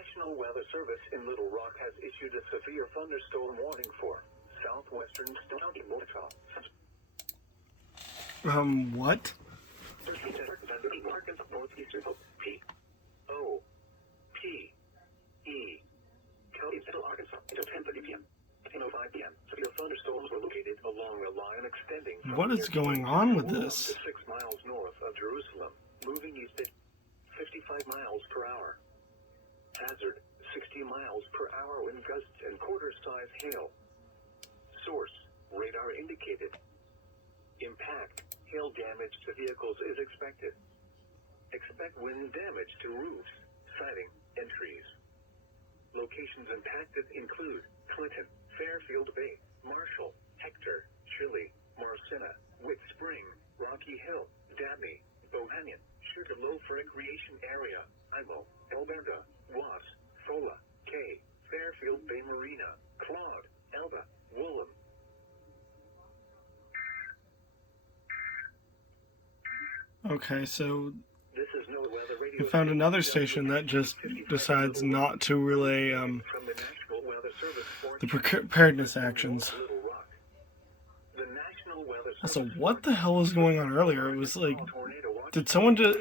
National Weather Service in Little Rock has issued a severe thunderstorm warning for southwestern County. What? Northeastern P.O.P.E. County, Central Arkansas, until 10:30 p.m. 10:05 p.m. Severe thunderstorms were located along a line extending from What is going on with this? 6 miles north of Jerusalem, moving east at 55 miles per hour. Hazard, 60 miles per hour wind gusts and quarter-size hail. Source, radar indicated. Impact, hail damage to vehicles is expected. Expect wind damage to roofs, siding, and trees. Locations impacted include Clinton, Fairfield Bay, Marshall, Hector, Chile, Marcena, Witt Spring, Rocky Hill, Dabney, Bohannon, Sugarloaf Recreation Area, Imo, Alberta, Was, Fola, Kay, Fairfield Bay Marina, Claude, Elba, Woolham. Okay, so This is no weather radio. we found another station that just decides not to relay From the National Weather Service for the preparedness actions. Little Rock. The National Weather Also, Service what the hell was going on earlier? It was like, tornado watch did someone just...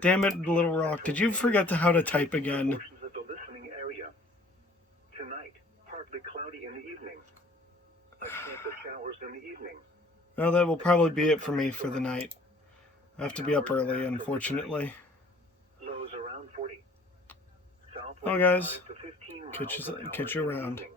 Damn it, Little Rock, did you forget how to type again? portions of the listening area. Tonight, partly cloudy in the evening. A chance of showers in the evening. Well, that will probably be it for me for the night. I have to be up early, unfortunately. Lows around 40. Well, guys, Southwest 5 to 15 catch miles an hour you in the around. evening.